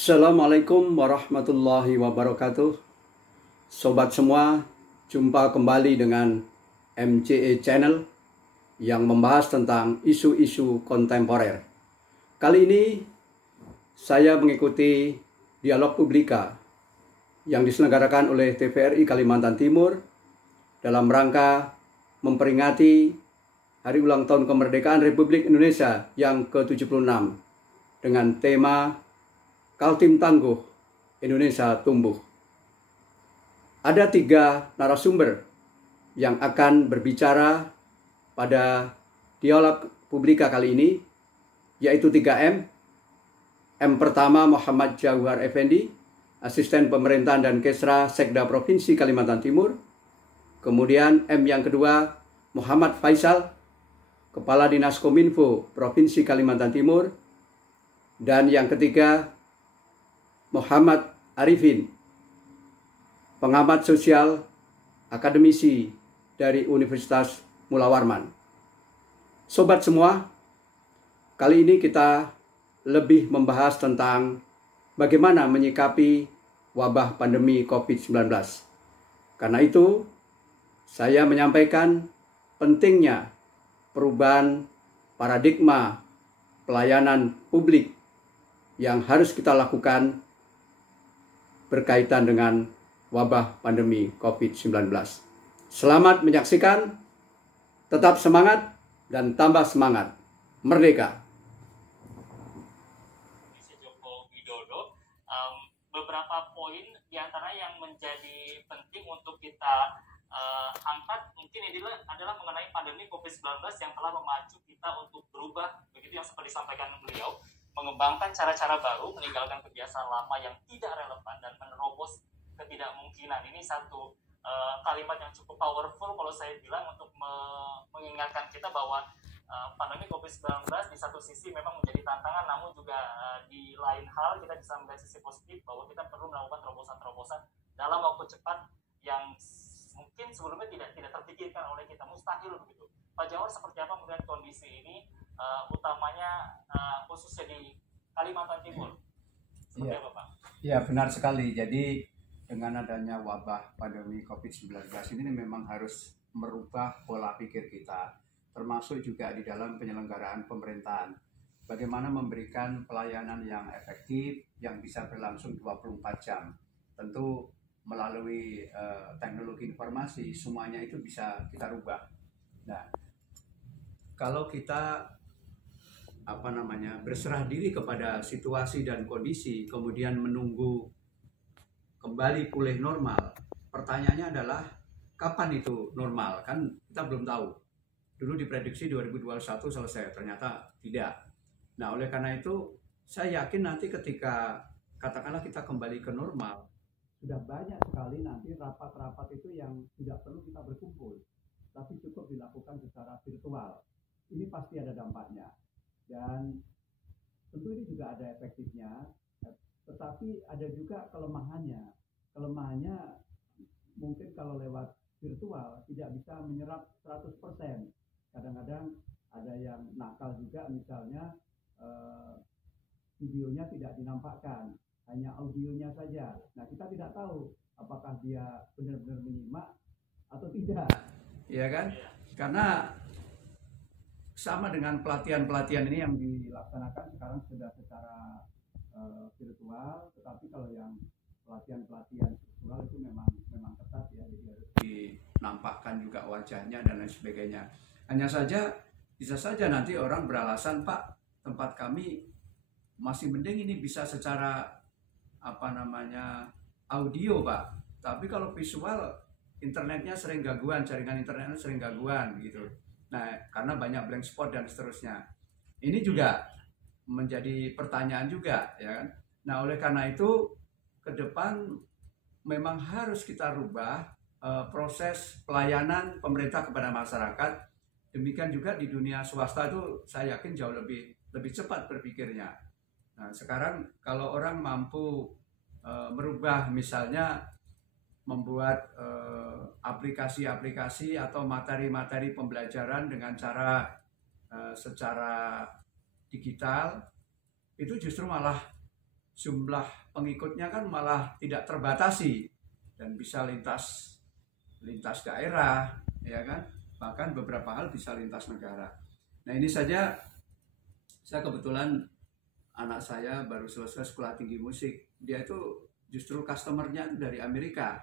Assalamualaikum warahmatullahi wabarakatuh. Sobat semua, jumpa kembali dengan MCE Channel yang membahas tentang isu-isu kontemporer. Kali ini saya mengikuti dialog publika yang diselenggarakan oleh TVRI Kalimantan Timur dalam rangka memperingati Hari Ulang Tahun Kemerdekaan Republik Indonesia yang ke-76 dengan tema Kaltim Tangguh, Indonesia Tumbuh. Ada 3 narasumber yang akan berbicara pada dialog publika kali ini, yaitu 3M. M pertama Muhammad Jauhar Effendi, Asisten Pemerintahan dan Kesra Sekda Provinsi Kalimantan Timur. Kemudian M yang kedua Muhammad Faisal, Kepala Dinas Kominfo Provinsi Kalimantan Timur. Dan yang ketiga Muhammad Arifin, pengamat sosial, akademisi dari Universitas Mula Warman. Sobat semua, kali ini kita lebih membahas tentang bagaimana menyikapi wabah pandemi COVID-19. Karena itu, saya menyampaikan pentingnya perubahan paradigma pelayanan publik yang harus kita lakukan berkaitan dengan wabah pandemi COVID-19. Selamat menyaksikan, tetap semangat dan tambah semangat. Merdeka! Joko Widodo, beberapa poin diantara yang menjadi penting untuk kita angkat mungkin ini adalah mengenai pandemi COVID-19 yang telah memacu kita untuk berubah, begitu yang seperti disampaikan beliau, mengembangkan cara-cara baru, meninggalkan kebiasaan lama yang tidak relevan dan menerobos ketidakmungkinan. Ini satu kalimat yang cukup powerful kalau saya bilang untuk mengingatkan kita bahwa pandemi COVID-19 di satu sisi memang menjadi tantangan, namun juga di lain hal kita bisa melihat sisi positif bahwa kita perlu melakukan terobosan-terobosan dalam waktu cepat yang mungkin sebelumnya tidak terpikirkan oleh kita, mustahil begitu. Pak Jauhar seperti apa melihat kondisi ini, utamanya khususnya di Kalimantan Timur? Seperti apa, Pak? Ya, benar sekali. Jadi dengan adanya wabah pandemi COVID-19 ini memang harus merubah pola pikir kita, termasuk juga di dalam penyelenggaraan pemerintahan. Bagaimana memberikan pelayanan yang efektif, yang bisa berlangsung 24 jam. Tentu melalui teknologi informasi, semuanya itu bisa kita rubah. Nah, kalau kita berserah diri kepada situasi dan kondisi, kemudian menunggu kembali pulih normal, pertanyaannya adalah kapan itu normal? Kan kita belum tahu. Dulu diprediksi 2021 selesai, ternyata tidak. Nah, oleh karena itu saya yakin nanti ketika katakanlah kita kembali ke normal, sudah banyak sekali nanti rapat-rapat itu yang tidak perlu kita berkumpul, tapi cukup dilakukan secara virtual. Ini pasti ada dampaknya. Dan tentu ini juga ada efektifnya, tetapi ada juga kelemahannya. Kelemahannya mungkin kalau lewat virtual tidak bisa menyerap 100%. Kadang-kadang ada yang nakal juga, misalnya videonya tidak dinampakkan, hanya audionya saja. Nah, kita tidak tahu apakah dia benar-benar menyimak atau tidak. Iya kan? Karena sama dengan pelatihan-pelatihan ini yang dilaksanakan sekarang sudah secara virtual, tetapi kalau yang pelatihan-pelatihan virtual itu memang ketat ya, jadi harus dinampakkan juga wajahnya dan lain sebagainya. Hanya saja bisa saja nanti orang beralasan, Pak, tempat kami masih mending ini bisa secara audio, Pak, tapi kalau visual internetnya sering gangguan, jaringan internetnya sering gangguan gitu. Nah, karena banyak blank spot dan seterusnya. Ini juga menjadi pertanyaan juga, ya kan? Nah, oleh karena itu ke depan memang harus kita rubah proses pelayanan pemerintah kepada masyarakat. Demikian juga di dunia swasta itu saya yakin jauh lebih cepat berpikirnya. Nah, sekarang kalau orang mampu merubah, misalnya membuat aplikasi-aplikasi atau materi-materi pembelajaran dengan cara secara digital, itu justru malah jumlah pengikutnya kan malah tidak terbatasi dan bisa lintas daerah, ya kan, bahkan beberapa hal bisa lintas negara. Nah ini saja, saya kebetulan anak saya baru selesai sekolah tinggi musik, dia itu justru customernya dari Amerika.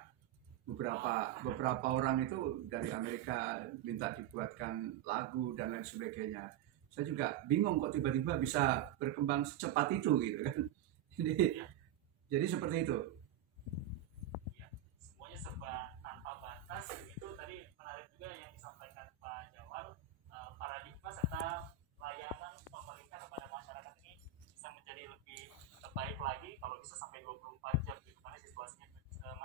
Beberapa orang itu dari Amerika minta dibuatkan lagu dan lain sebagainya. Saya juga bingung kok tiba-tiba bisa berkembang secepat itu gitu kan. Jadi seperti itu. Ya, semuanya serba tanpa batas. Itu tadi menarik juga yang disampaikan Pak Jawar, paradigma serta layanan pemerintah kepada masyarakat ini bisa menjadi lebih baik lagi kalau bisa sampai 24 jam gitu, karena situasinya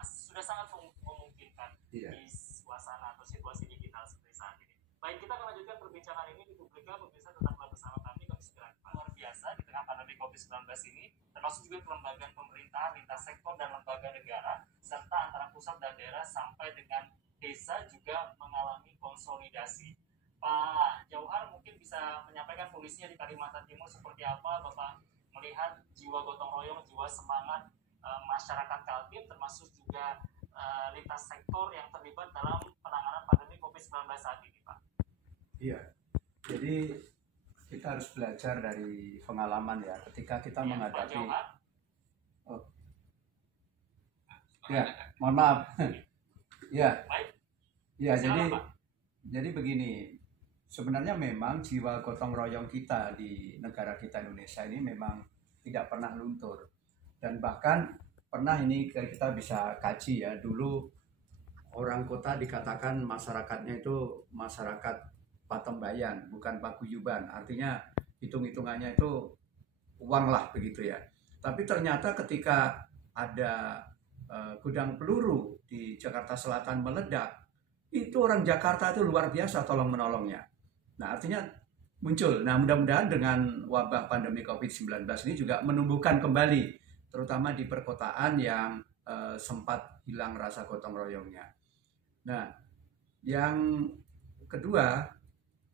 sudah sangat memungkinkan di suasana atau situasi digital seperti saat ini. Baik, kita akan lanjutkan perbincangan ini di Publika. Pemirsa tetaplah bersama kami segera luar biasa di tengah pandemi COVID-19 ini, termasuk juga kelembagaan pemerintahan, lintas sektor dan lembaga negara, serta antara pusat dan daerah sampai dengan desa juga mengalami konsolidasi. Pak Jauhar mungkin bisa menyampaikan kondisinya di Kalimantan Timur seperti apa, Bapak melihat jiwa gotong royong, jiwa semangat masyarakat Kaltim, termasuk juga lintas sektor yang terlibat dalam penanganan pandemi COVID-19 saat ini, Pak. Iya, jadi kita harus belajar dari pengalaman ya, ketika kita menghadapi. Oh. Ya, mohon maaf. Ya, ya. Jadi begini. Sebenarnya memang jiwa gotong royong kita di negara kita Indonesia ini memang tidak pernah luntur. Dan bahkan pernah ini kita bisa kaji ya, dulu orang kota dikatakan masyarakatnya itu masyarakat patembayan, bukan paguyuban. Artinya hitung-hitungannya itu uang lah begitu ya. Tapi ternyata ketika ada gudang peluru di Jakarta Selatan meledak, itu orang Jakarta itu luar biasa tolong menolongnya. Nah artinya muncul. Nah mudah-mudahan dengan wabah pandemi COVID-19 ini juga menumbuhkan kembali, terutama di perkotaan yang sempat hilang rasa gotong royongnya. Nah yang kedua,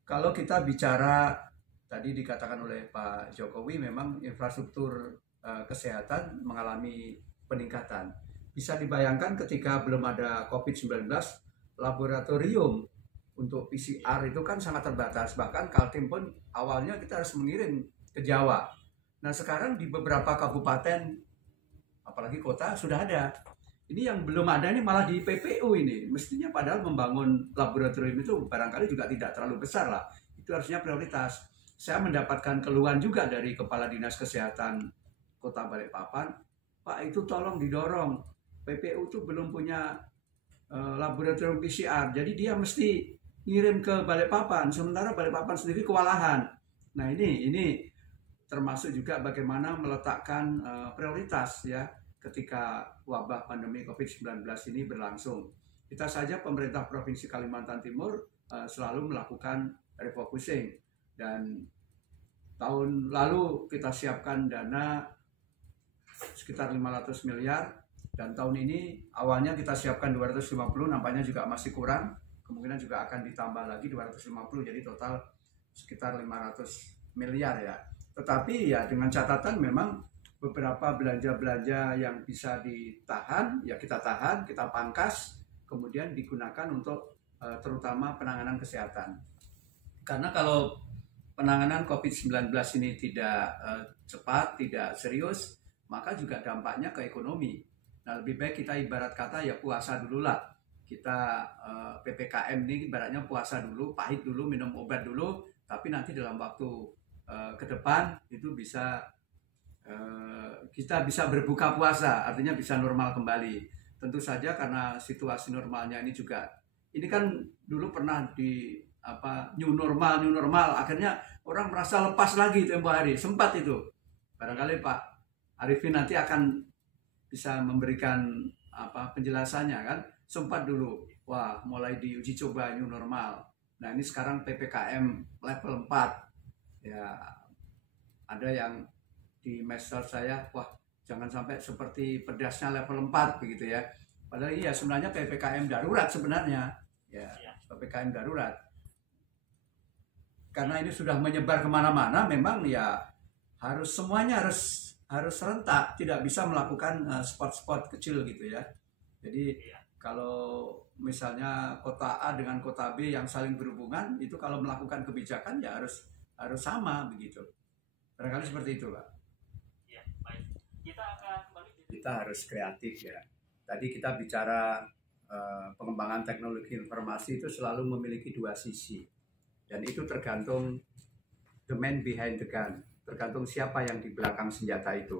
kalau kita bicara, tadi dikatakan oleh Pak Jokowi, memang infrastruktur kesehatan mengalami peningkatan. Bisa dibayangkan ketika belum ada COVID-19, laboratorium untuk PCR itu kan sangat terbatas. Bahkan Kaltim pun awalnya kita harus mengirim ke Jawa. Nah sekarang di beberapa kabupaten, apalagi kota, sudah ada. Ini yang belum ada ini malah di PPU ini. Mestinya padahal membangun laboratorium itu barangkali juga tidak terlalu besar lah. Itu harusnya prioritas. Saya mendapatkan keluhan juga dari Kepala Dinas Kesehatan Kota Balikpapan. Pak itu tolong didorong. PPU itu belum punya laboratorium PCR. Jadi dia mesti ngirim ke Balikpapan. Sementara Balikpapan sendiri kewalahan. Nah ini termasuk juga bagaimana meletakkan prioritas ya, ketika wabah pandemi COVID-19 ini berlangsung. Kita saja pemerintah Provinsi Kalimantan Timur selalu melakukan refocusing, dan tahun lalu kita siapkan dana sekitar 500 miliar, dan tahun ini awalnya kita siapkan 250, nampaknya juga masih kurang, kemungkinan juga akan ditambah lagi 250, jadi total sekitar 500 miliar ya. Tetapi ya dengan catatan memang beberapa belanja-belanja yang bisa ditahan, ya kita tahan, kita pangkas, kemudian digunakan untuk terutama penanganan kesehatan. Karena kalau penanganan COVID-19 ini tidak cepat, tidak serius, maka juga dampaknya ke ekonomi. Nah lebih baik kita ibarat kata ya puasa dulu lah. Kita PPKM ini ibaratnya puasa dulu, pahit dulu, minum obat dulu, tapi nanti dalam waktu ke depan itu bisa kita bisa berbuka puasa, artinya bisa normal kembali. Tentu saja karena situasi normalnya ini juga, ini kan dulu pernah di new normal, akhirnya orang merasa lepas lagi tempo hari, sempat itu. Barangkali Pak Arifin nanti akan bisa memberikan penjelasannya kan, sempat dulu, wah mulai diuji coba new normal. Nah ini sekarang PPKM level 4, ya ada yang di medsos saya, wah jangan sampai seperti pedasnya level 4 begitu ya. Padahal iya sebenarnya PPKM darurat sebenarnya, ya PPKM darurat. Karena ini sudah menyebar kemana-mana, memang ya semuanya harus harus serentak, tidak bisa melakukan spot-spot kecil gitu ya. Jadi kalau misalnya kota A dengan kota B yang saling berhubungan, itu kalau melakukan kebijakan ya harus sama begitu. Barangkali seperti itu, Pak. Iya, baik. Kita akan kembali. Kita harus kreatif ya. Tadi kita bicara pengembangan teknologi informasi itu selalu memiliki dua sisi. Dan itu tergantung the man behind the gun. Tergantung siapa yang di belakang senjata itu.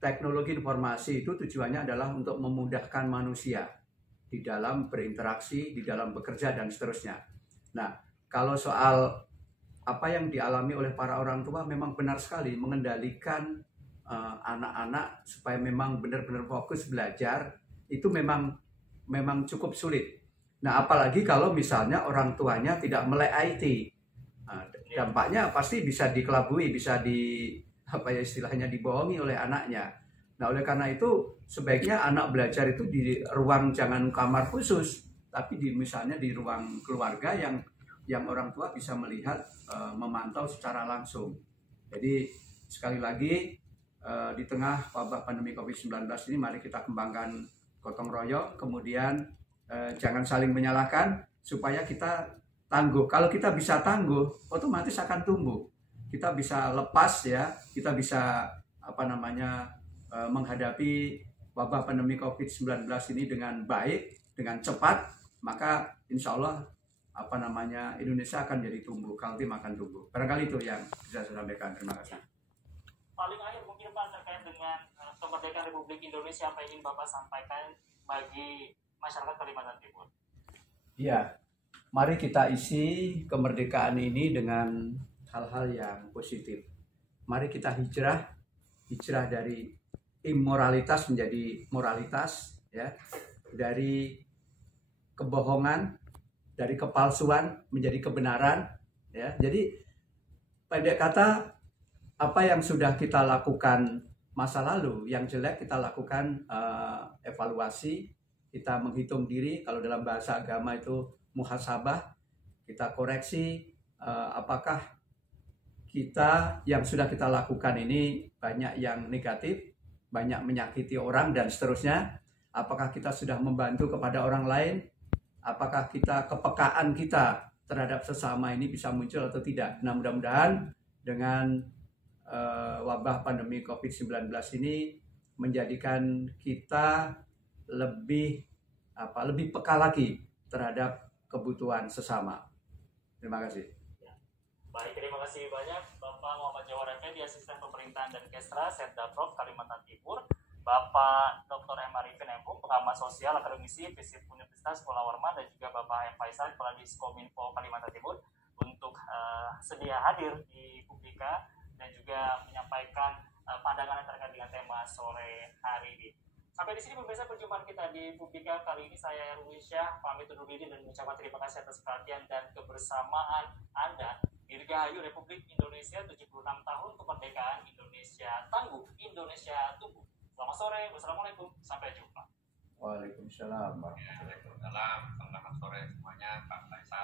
Teknologi informasi itu tujuannya adalah untuk memudahkan manusia di dalam berinteraksi, di dalam bekerja, dan seterusnya. Nah, kalau soal apa yang dialami oleh para orang tua memang benar sekali, mengendalikan anak-anak supaya memang benar-benar fokus belajar, itu memang cukup sulit. Nah, apalagi kalau misalnya orang tuanya tidak melek IT. Dampaknya pasti bisa dikelabui, bisa istilahnya dibohongi oleh anaknya. Nah, oleh karena itu sebaiknya anak belajar itu di ruang, jangan kamar khusus, tapi misalnya di ruang keluarga yang orang tua bisa melihat, memantau secara langsung. Jadi sekali lagi di tengah wabah pandemi COVID-19 ini mari kita kembangkan gotong royong, kemudian jangan saling menyalahkan supaya kita tangguh. Kalau kita bisa tangguh, otomatis akan tumbuh. Kita bisa lepas ya, kita bisa menghadapi wabah pandemi COVID-19 ini dengan baik, dengan cepat, maka insya Allah Indonesia akan jadi tumbuh, Kaltim akan tumbuh. Barangkali itu yang bisa saya sampaikan. Terima kasih. Paling akhir mungkin Pak terkait dengan kemerdekaan Republik Indonesia, apa yang ingin Bapak sampaikan bagi masyarakat Kalimantan Timur? Iya. Mari kita isi kemerdekaan ini dengan hal-hal yang positif. Mari kita hijrah dari immoralitas menjadi moralitas, ya, dari kebohongan, dari kepalsuan menjadi kebenaran, ya. Jadi pendek kata, apa yang sudah kita lakukan masa lalu, yang jelek kita lakukan evaluasi, kita menghitung diri, kalau dalam bahasa agama itu muhasabah, kita koreksi apakah kita yang sudah kita lakukan ini banyak yang negatif, banyak menyakiti orang dan seterusnya. Apakah kita sudah membantu kepada orang lain? Apakah kepekaan kita terhadap sesama ini bisa muncul atau tidak? Nah, mudah-mudahan dengan wabah pandemi COVID-19 ini menjadikan kita lebih peka lagi terhadap kebutuhan sesama. Terima kasih. Baik, terima kasih banyak Bapak Muhammad Jawar Effendi, Asisten Pemerintahan dan Kesra Setda-Prov Kalimantan Timur, Bapak Dr. M. Arifin Embung, Pengamat Sosial Akademisi FISIP Universitas Pulau Warman, dan juga Bapak M. Faisal, Kepala Diskominfo Kalimantan Timur, untuk sedia hadir di Publika dan juga menyampaikan pandangan terkait dengan tema sore hari ini. Sampai di sini pemirsa perjumpaan kita di Publika kali ini. Saya Ruwisyah pamit undur diri dan mengucapkan terima kasih atas perhatian dan kebersamaan Anda. Dirgahayu Republik Indonesia, 76 tahun kemerdekaan Indonesia tangguh, Indonesia tumbuh. Selamat sore, wassalamualaikum, sampai jumpa. Waalaikumsalam. Waalaikumsalam, selamat sore semuanya, Pak Faisal.